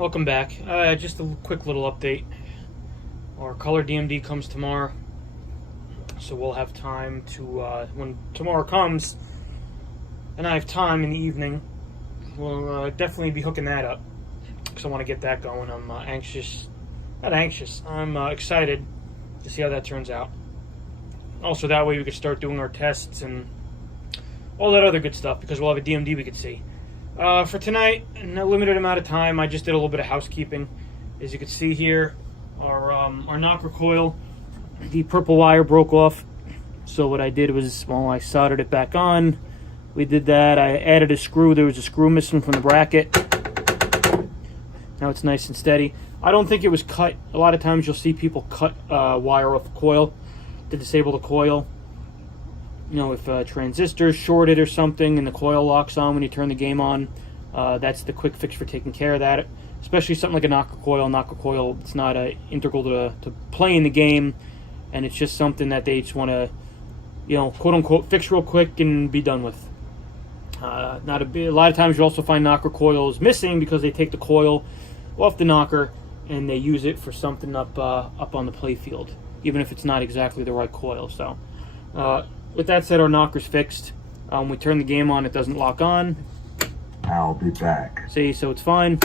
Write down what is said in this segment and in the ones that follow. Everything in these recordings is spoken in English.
Welcome back. Just a quick little update. Our color DMD comes tomorrow, so we'll have time to, when tomorrow comes, and I have time in the evening, we'll definitely be hooking that up, because I want to get that going. I'm not anxious, I'm excited to see how that turns out. Also, that way we could start doing our tests and all that other good stuff, because we'll have a DMD we could see. For tonight, in a limited amount of time, I just did a little bit of housekeeping. As you can see here, our knocker coil, the purple wire broke off. So what I did was, well, I soldered it back on. We did that. I added a screw. There was a screw missing from the bracket. Now it's nice and steady. I don't think it was cut. A lot of times you'll see people cut wire off the coil to disable the coil. You know, if a transistor's shorted or something and the coil locks on when you turn the game on, that's the quick fix for taking care of that. Especially something like a knocker coil. Knocker coil, it's not integral to playing the game, and it's just something that they just want to, you know, quote unquote, fix real quick and be done with. A lot of times you also find knocker coils missing because they take the coil off the knocker and they use it for something up on the play field, even if it's not exactly the right coil. So. With that said, our knocker's fixed. We turn the game on, it doesn't lock on. I'll be back. See, so it's fine.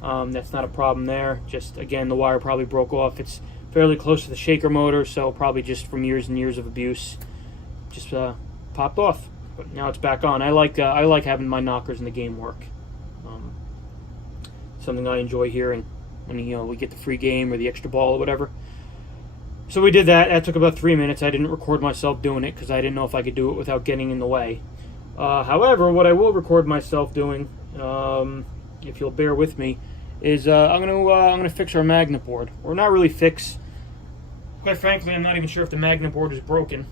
That's not a problem there. Just, again, the wire probably broke off. It's fairly close to the shaker motor, so probably just from years and years of abuse, just popped off. But now it's back on. I like having my knockers in the game work. Something I enjoy hearing when we get the free game or the extra ball or whatever. So we did that. That took about 3 minutes. I didn't record myself doing it because I didn't know if I could do it without getting in the way. However, what I will record myself doing, if you'll bear with me, is I'm gonna fix our magnet board. Or not really fix. Quite frankly, I'm not even sure if the magnet board is broken.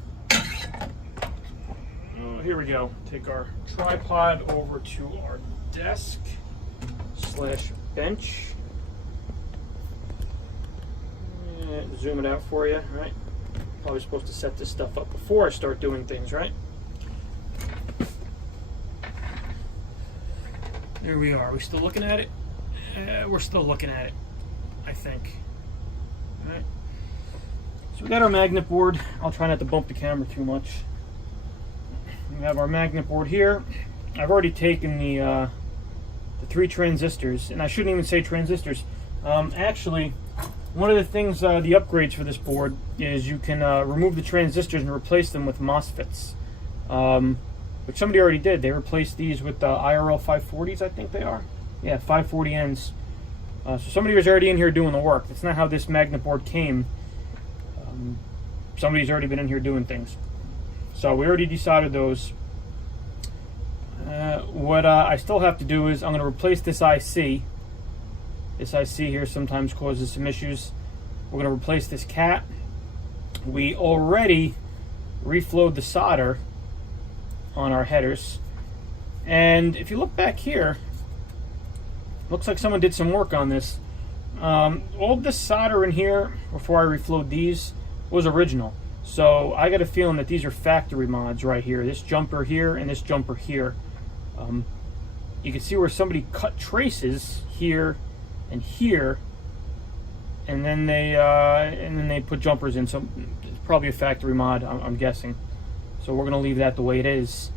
Here we go. Take our tripod over to our desk / bench. Zoom it out for you, right? Probably supposed to set this stuff up before I start doing things, right? There we are. Are we still looking at it? We're still looking at it, I think. All right. So we got our magnet board. I'll try not to bump the camera too much. We have our magnet board here. I've already taken the 3 transistors, and I shouldn't even say transistors. Actually, one of the things, the upgrades for this board is you can remove the transistors and replace them with MOSFETs, which somebody already did. They replaced these with IRL 540s, I think they are. Yeah, 540Ns. So somebody was already in here doing the work. That's not how this magnet board came. Somebody's already been in here doing things. So we already desoldered those. What I still have to do is I'm going to replace this IC. This IC here sometimes causes some issues. We're going to replace this cat. We already reflowed the solder on our headers. And if you look back here, looks like someone did some work on this. All this solder in here, before I reflowed these, was original. So I got a feeling that these are factory mods right here. This jumper here and this jumper here. You can see where somebody cut traces here and here, and then they put jumpers in. So it's probably a factory mod, I'm guessing. So we're going to leave that the way it is.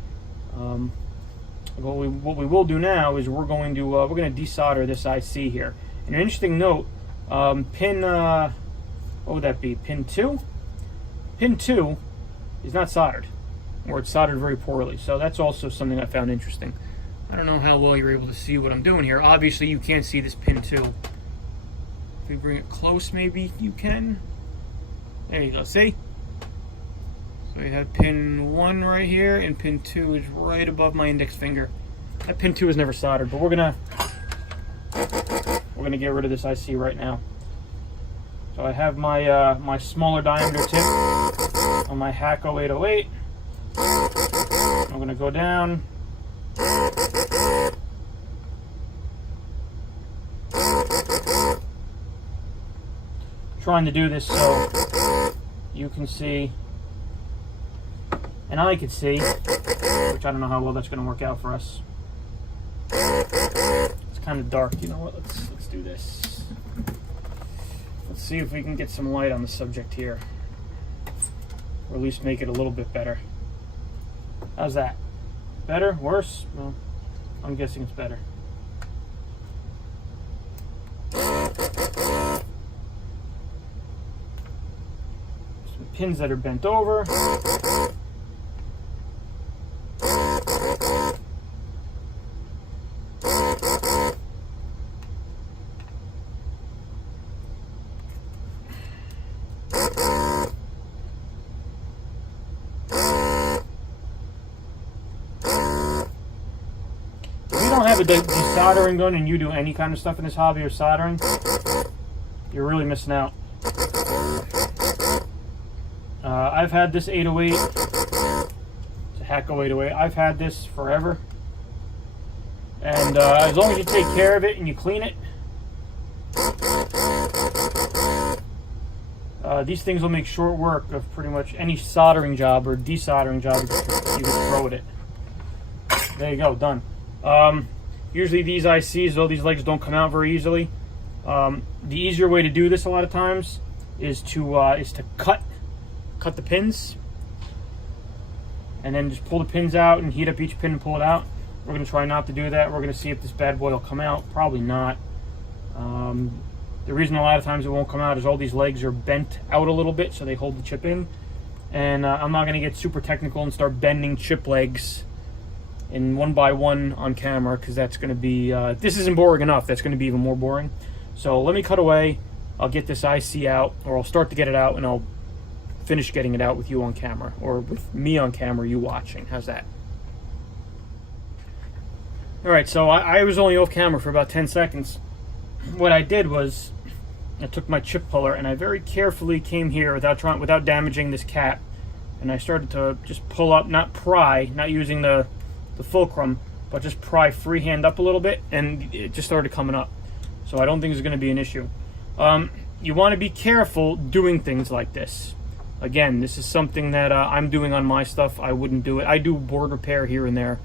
What we will do now is we're going to desolder this IC here. And an interesting note, pin what would that be? Pin 2. Pin 2 is not soldered, or it's soldered very poorly. So that's also something I found interesting. I don't know how well you're able to see what I'm doing here. Obviously, you can't see this pin 2. If we bring it close, maybe you can. There you go, see? So we have pin 1 right here, and pin 2 is right above my index finger. That pin 2 is never soldered, but we're gonna get rid of this IC right now. So I have my my smaller diameter tip on my Hacko 808. I'm gonna go down. Trying to do this so you can see and I can see, which I don't know how well that's going to work out for us. It's kind of dark. You know what? Let's do this. Let's see if we can get some light on the subject here. Or at least make it a little bit better. How's that? Better? Worse? Well, I'm guessing it's better. Some pins that are bent over. Have a desoldering gun and you do any kind of stuff in this hobby or soldering, you're really missing out. I've had this 808. It's a Hacko 808. I've had this forever. And as long as you take care of it and you clean it, these things will make short work of pretty much any soldering job or desoldering job you can throw at it. There you go, done. Usually these ICs, though these legs don't come out very easily, the easier way to do this a lot of times is to cut the pins, and then just pull the pins out and heat up each pin and pull it out. We're going to try not to do that. We're going to see if this bad boy will come out. Probably not. The reason a lot of times it won't come out is all these legs are bent out a little bit, so they hold the chip in. And I'm not going to get super technical and start bending chip legs in one by one on camera, because that's going to be this isn't boring enough. That's going to be even more boring. So let me cut away. I'll get this IC out, or I'll start to get it out, and I'll finish getting it out with you on camera, or with me on camera, you watching. How's that? All right, so I was only off camera for about 10 seconds. What I did was I took my chip puller and I very carefully came here without damaging this cap, and I started to just pull up, not pry, not using the fulcrum, but just pry freehand up a little bit, and it just started coming up. So I don't think it's going to be an issue. You want to be careful doing things like this. Again, this is something that I'm doing on my stuff. I wouldn't do it. I do board repair here and there,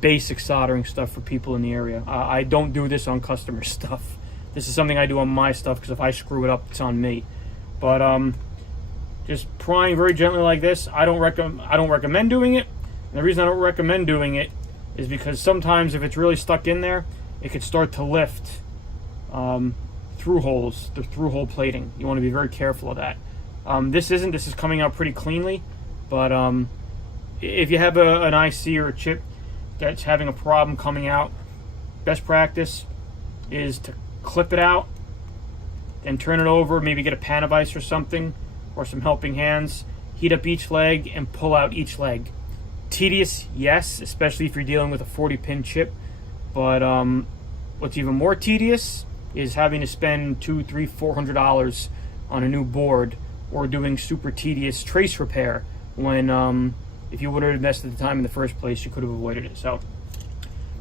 basic soldering stuff for people in the area. I don't do this on customer stuff. This is something I do on my stuff, because if I screw it up, it's on me. But just prying very gently like this, I don't recommend doing it. And the reason I don't recommend doing it is because sometimes if it's really stuck in there, it could start to lift through holes, the through hole plating. You want to be very careful of that. This is coming out pretty cleanly, but if you have an IC or a chip that's having a problem coming out, best practice is to clip it out and turn it over, maybe get a pan of ice or something, or some helping hands, heat up each leg and pull out each leg. Tedious, yes, especially if you're dealing with a 40-pin chip, but what's even more tedious is having to spend $200, $300, $400 on a new board, or doing super tedious trace repair when if you would have invested the time in the first place, you could have avoided it. So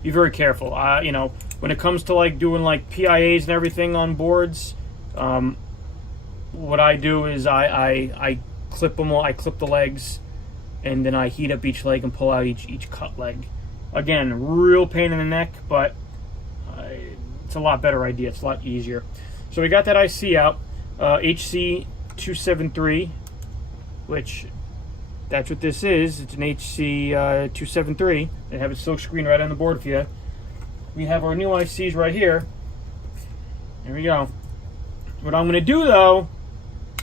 be very careful. You know, when it comes to like doing like PIAs and everything on boards, what I do is I clip them. I clip the legs, and then I heat up each leg and pull out each cut leg. Again, real pain in the neck, but it's a lot better idea. It's a lot easier. So we got that IC out, HC 273, which that's what this is. It's an HC 273. They have a silk screen right on the board for you. We have our new ICs right here. There we go. What I'm going to do though,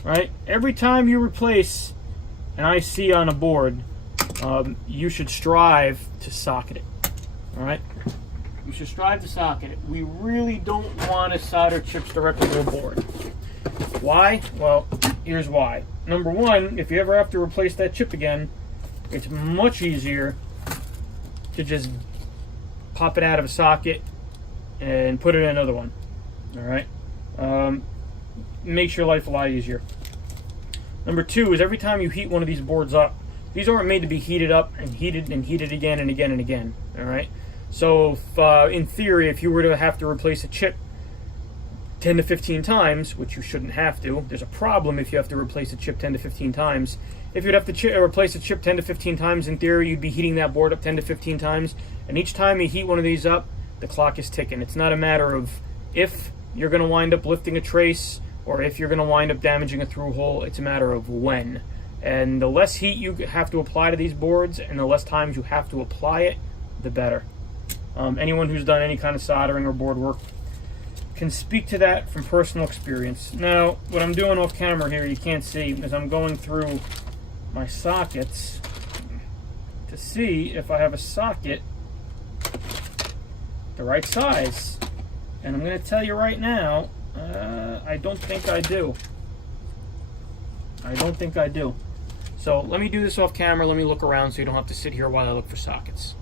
right? Every time you replace an IC on a board, you should strive to socket it. All right? You should strive to socket it. We really don't want to solder chips directly to a board. Why? Well, here's why. Number one, if you ever have to replace that chip again, it's much easier to just pop it out of a socket and put it in another one. All right? Makes your life a lot easier. Number two is every time you heat one of these boards up, these aren't made to be heated up and heated again and again and again. All right? So if, in theory, if you were to have to replace a chip 10 to 15 times, which you shouldn't have to, there's a problem if you have to replace a chip 10 to 15 times. If you'd have to replace a chip 10 to 15 times, in theory, you'd be heating that board up 10 to 15 times. And each time you heat one of these up, the clock is ticking. It's not a matter of if you're going to wind up lifting a trace or if you're going to wind up damaging a through hole. It's a matter of when. And the less heat you have to apply to these boards and the less times you have to apply it, the better. Anyone who's done any kind of soldering or board work can speak to that from personal experience. Now, what I'm doing off camera here, you can't see, is I'm going through my sockets to see if I have a socket the right size. And I'm going to tell you right now, I don't think I do. I don't think I do. So let me do this off camera. Let me look around so you don't have to sit here while I look for sockets.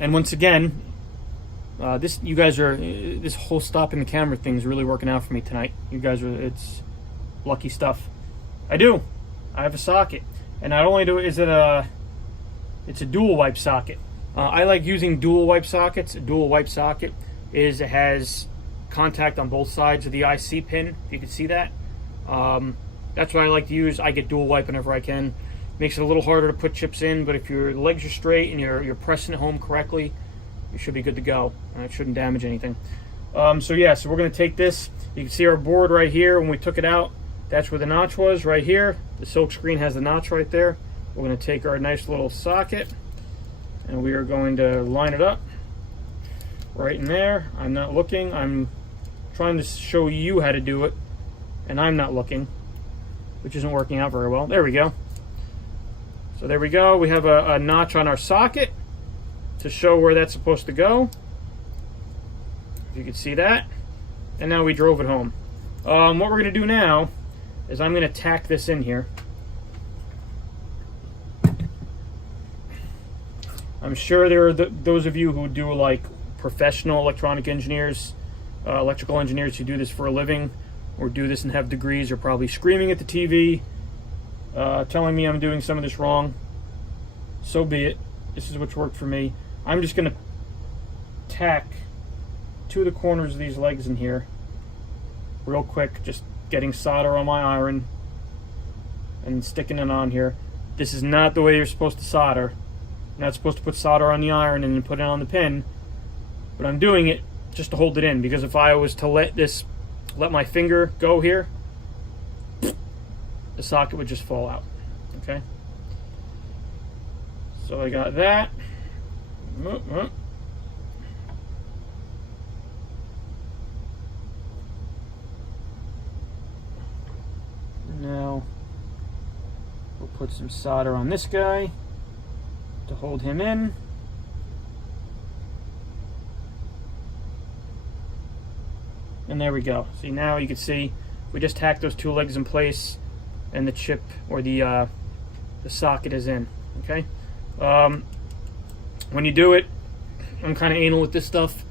And once again, this whole stopping the camera thing is really working out for me tonight. You guys are, it's lucky stuff. I have a socket, and not only it's a dual wipe socket. I like using dual wipe sockets. A dual wipe socket it has contact on both sides of the IC pin. If you can see that. That's what I like to use. I get dual wipe whenever I can. Makes it a little harder to put chips in, but if your legs are straight and you're pressing it home correctly, you should be good to go. It shouldn't damage anything. So we're going to take this. You can see our board right here. When we took it out, that's where the notch was, right here. The silk screen has the notch right there. We're going to take our nice little socket, and we are going to line it up right in there. I'm not looking. I'm trying to show you how to do it, and I'm not looking, which isn't working out very well. There we go. So there we go. We have a notch on our socket to show where that's supposed to go. If you can see that. And now we drove it home. What we're going to do now is I'm going to tack this in here. I'm sure there are those of you who do like professional electronic engineers, electrical engineers who do this for a living or do this and have degrees are probably screaming at the TV, telling me I'm doing some of this wrong. So be it. This is what's worked for me. I'm just going to tack two of the corners of these legs in here real quick, just getting solder on my iron and sticking it on here. This is not the way you're supposed to solder. You're not supposed to put solder on the iron and then put it on the pin, but I'm doing it just to hold it in, because if I was to let my finger go here, the socket would just fall out. Okay, so I got that. Now we'll put some solder on this guy to hold him in. And there we go. See, now you can see we just tacked those two legs in place and the chip or the socket is in. Okay. When you do it, I'm kind of anal with this stuff.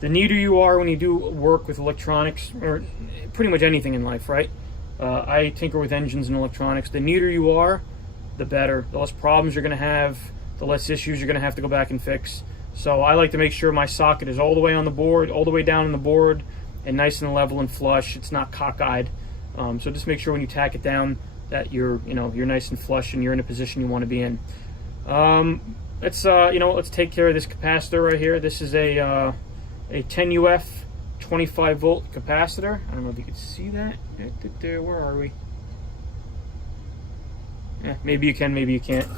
The neater you are when you do work with electronics, or pretty much anything in life, right? I tinker with engines and electronics. The neater you are, the better. The less problems you're going to have, the less issues you're going to have to go back and fix. So I like to make sure my socket is all the way on the board, all the way down on the board, and nice and level and flush. It's not cockeyed. So just make sure when you tack it down that you're nice and flush and you're in a position you want to be in. Let's take care of this capacitor right here. This is a 10 UF 25 volt capacitor. I don't know if you can see that. Where are we? Yeah, maybe you can, maybe you can't.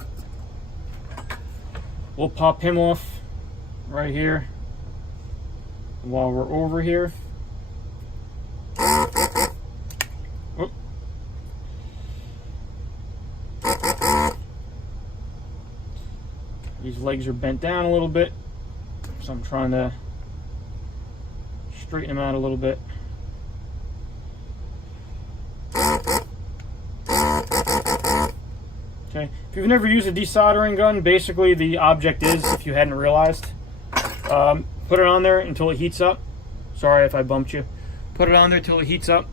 We'll pop him off right here while we're over here. Oop. These legs are bent down a little bit, so I'm trying to straighten them out a little bit. Okay, if you've never used a desoldering gun, basically the object is, if you hadn't realized, put it on there until it heats up. Sorry if I bumped you. Put it on there until it heats up,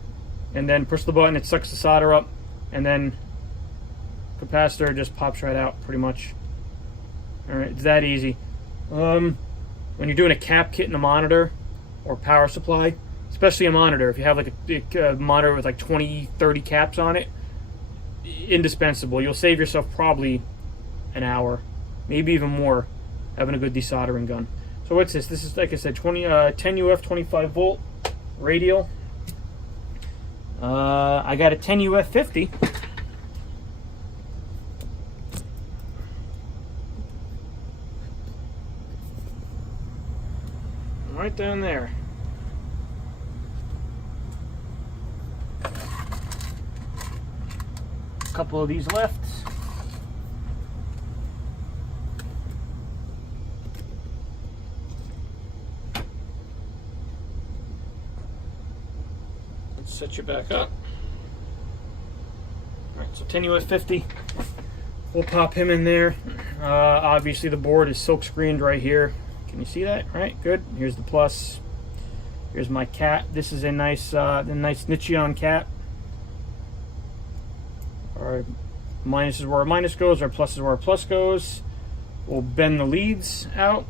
and then push the button, it sucks the solder up, and then capacitor just pops right out, pretty much. Alright, it's that easy. When you're doing a cap kit in a monitor or power supply, especially a monitor, if you have like a monitor with like 20, 30 caps on it, indispensable. You'll save yourself probably an hour, maybe even more, having a good desoldering gun. So what's this? This is, like I said, 10 UF 25 volt radial. I got a 10 UF 50. Right down there. A couple of these left. Let's set you back up. Alright, so 10 UF 50. We'll pop him in there. Obviously the board is silk screened right here. Can you see that? Right, good. Here's the plus. Here's my cap. This is a nice Nicheon cap. Our minus is where our minus goes. Our plus is where our plus goes. We'll bend the leads out.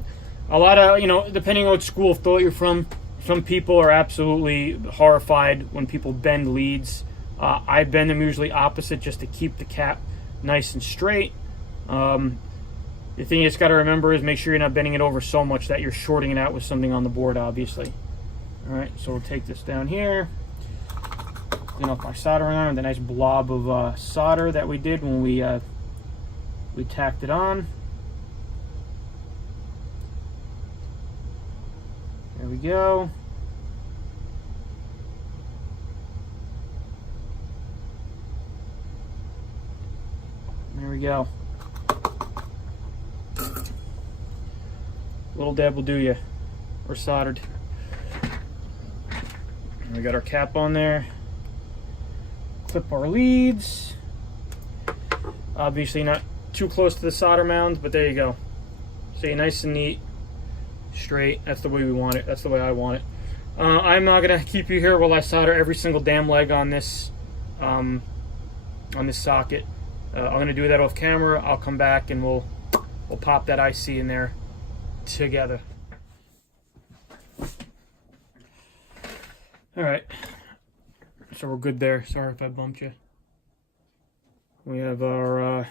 A lot of, depending on what school of thought you're from, some people are absolutely horrified when people bend leads. I bend them usually opposite just to keep the cap nice and straight. The thing you just got to remember is make sure you're not bending it over so much that you're shorting it out with something on the board, obviously. Alright, so we'll take this down here. Clean off my soldering iron, the nice blob of solder that we did when we tacked it on. There we go. There we go. Little dab will do you. We're soldered. We got our cap on there. Clip our leads. Obviously not too close to the solder mound, but there you go. See, nice and neat, straight. That's the way we want it. That's the way I want it. I'm not gonna keep you here while I solder every single damn leg on this socket. I'm gonna do that off camera. I'll come back and we'll pop that IC in there together. Alright, so we're good there. Sorry if I bumped you. We have our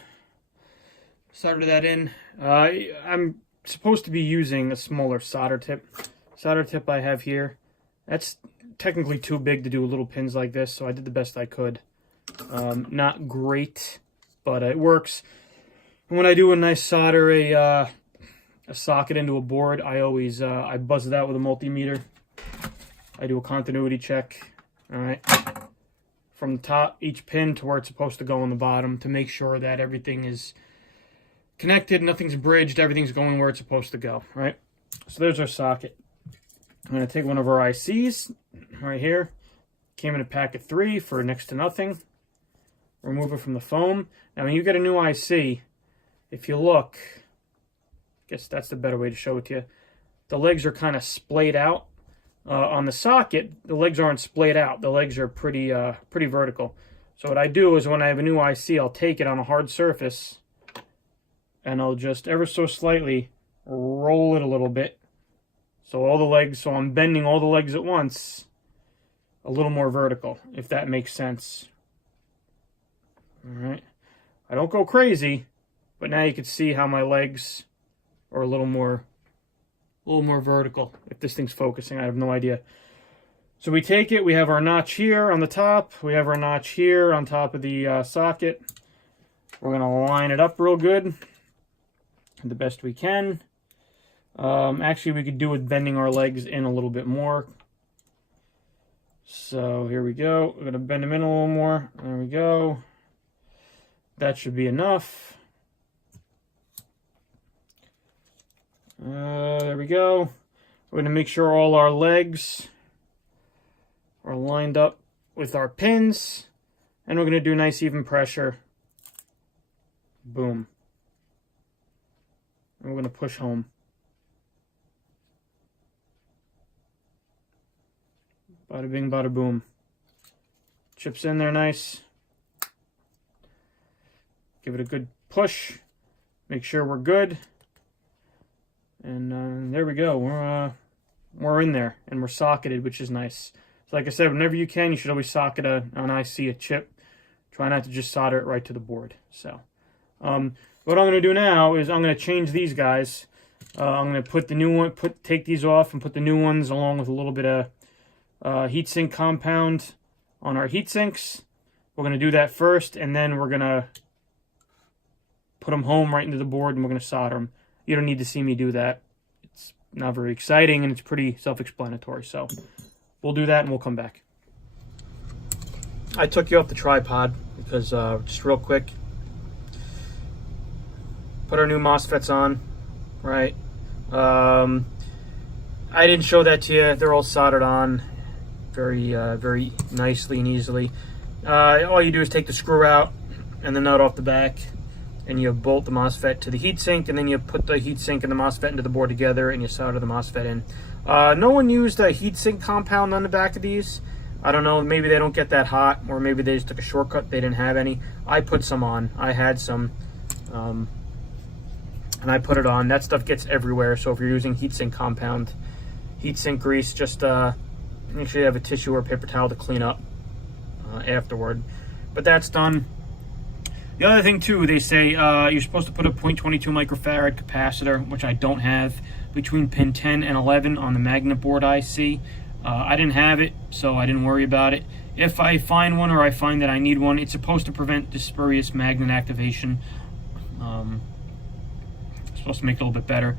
soldered that in. I'm supposed to be using a smaller solder tip. Solder tip I have here, that's technically too big to do little pins like this, so I did the best I could. Not great, but it works. And when I do a nice solder a socket into a board, I always I buzz it out with a multimeter. I do a continuity check, all right, from the top, each pin to where it's supposed to go on the bottom, to make sure that everything is connected, nothing's bridged, everything's going where it's supposed to go, right? So there's our socket. I'm going to take one of our ICs right here. Came in a pack of 3 for next to nothing. Remove it from the foam. Now when you get a new IC, if you look, I guess that's the better way to show it to you, the legs are kind of splayed out. On the socket, the legs aren't splayed out. The legs are pretty vertical. So what I do is when I have a new IC, I'll take it on a hard surface and I'll just ever so slightly roll it a little bit. So I'm bending all the legs at once, a little more vertical, if that makes sense. All right. I don't go crazy, but now you can see how my legs are a little more vertical. If this thing's focusing, I have no idea. So we take it, we have our notch here on the top, we have our notch here on top of the socket. We're gonna line it up real good, the best we can. Actually, we could do with bending our legs in a little bit more. So here we go. We're gonna bend them in a little more. There we go. That should be enough. There we go. We're going to make sure all our legs are lined up with our pins. And we're going to do nice even pressure. Boom. And we're going to push home. Bada bing, bada boom. Chips in there nice. Give it a good push. Make sure we're good. And there we go. We're in there, and we're socketed, which is nice. So like I said, whenever you can, you should always socket an IC, a chip. Try not to just solder it right to the board. So what I'm going to do now is I'm going to change these guys. I'm going to put the new one, take these off and put the new ones along with a little bit of heatsink compound on our heat sinks. We're going to do that first, and then we're going to put them home right into the board, and we're going to solder them. You don't need to see me do that. It's not very exciting, and it's pretty self-explanatory. So we'll do that, and we'll come back. I took you off the tripod because, just real quick, put our new MOSFETs on, right? I didn't show that to you. They're all soldered on very nicely and easily. All you do is take the screw out and the nut off the back, and you bolt the MOSFET to the heatsink, and then you put the heatsink and the MOSFET into the board together, and you solder the MOSFET in. No one used a heatsink compound on the back of these. I don't know, maybe they don't get that hot, or maybe they just took a shortcut. They didn't have any. I put some on. I had some, and I put it on. That stuff gets everywhere, so if you're using heatsink compound, heatsink grease, just make sure you have a tissue or paper towel to clean up afterward. But that's done. The other thing too, they say you're supposed to put a 0.22 microfarad capacitor, which I don't have, between pin 10 and 11 on the magnet board IC. I didn't have it, so I didn't worry about it. If I find one, or I find that I need one, it's supposed to prevent the spurious magnet activation. It's supposed to make it a little bit better.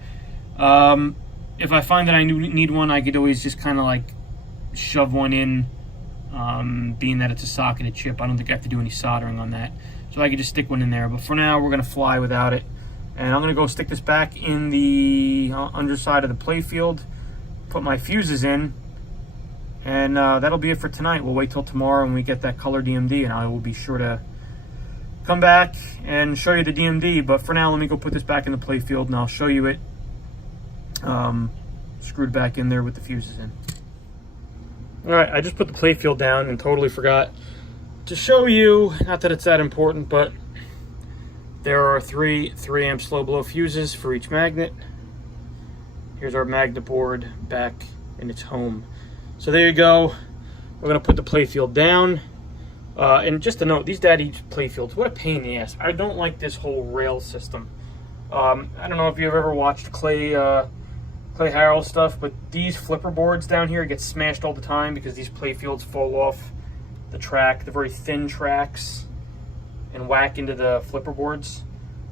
If I find that I need one, I could always just kind of like shove one in, being that it's a socketed chip. I don't think I have to do any soldering on that. So I could just stick one in there. But for now, we're going to fly without it. And I'm going to go stick this back in the underside of the playfield, put my fuses in, and that'll be it for tonight. We'll wait till tomorrow when we get that color DMD, and I will be sure to come back and show you the DMD. But for now, let me go put this back in the playfield, and I'll show you it screwed back in there with the fuses in. Alright, I just put the playfield down and totally forgot to show you, not that it's that important, but there are three 3-amp slow blow fuses for each magnet. Here's our magnet board back in its home. So there you go. We're going to put the playfield down. And just a note, these daddy playfields, what a pain in the ass. I don't like this whole rail system. I don't know if you've ever watched Clay Harrell stuff, but these flipper boards down here get smashed all the time because these playfields fall off the track, the very thin tracks, and whack into the flipper boards.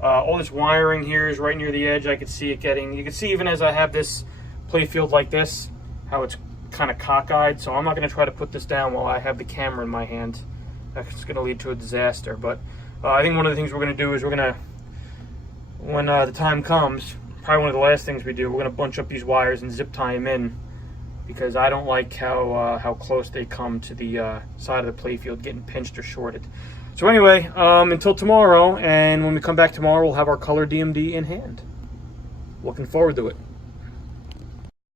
All this wiring here is right near the edge. I could see it getting, you can see even as I have this playfield like this, how it's kind of cockeyed. So I'm not going to try to put this down while I have the camera in my hand. That's going to lead to a disaster. But I think one of the things we're going to do is we're going to, when the time comes, probably one of the last things we do, we're going to bunch up these wires and zip tie them in, because I don't like how close they come to the side of the playfield getting pinched or shorted. So anyway, until tomorrow, and when we come back tomorrow, we'll have our color DMD in hand. Looking forward to it.